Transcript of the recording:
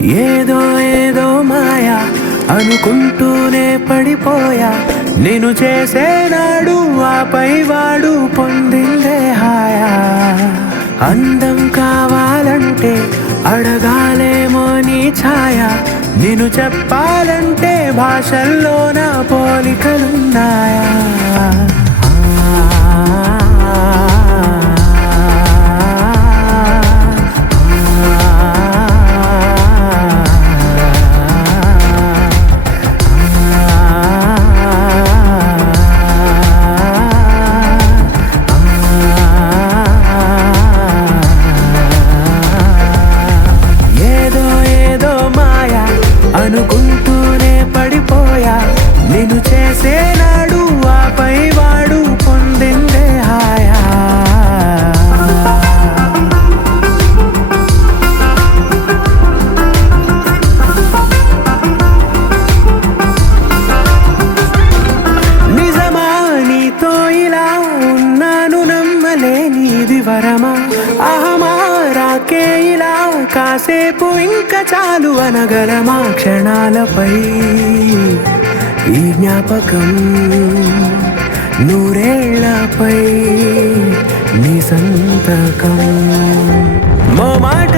ఏదో ఏదో మాయా అనుకుంటూనే పడిపోయా, నేను చేసేనాడు ఆపై వాడు పొందిందే హాయా. అందం కావాలంటే అడగాలేమో నీ ఛాయ, నేను చెప్పాలంటే భాషల్లో నా పోలికలున్నాయా. అనుకుంటూనే పడిపోయా, నేను చేసేనాడు ఆపై వాడు పొందిందే హాయా. నిజమా నీతో ఇలా ఉన్నాను నమ్మలేనిది వరమా, అహమా రాకే ఇలా కాసేపు ఇంకా చాలు అనగలమా. క్షణాలపై ఈ జ్ఞాపకం నూరేళ్లపై నీ సంతకం. మో మాట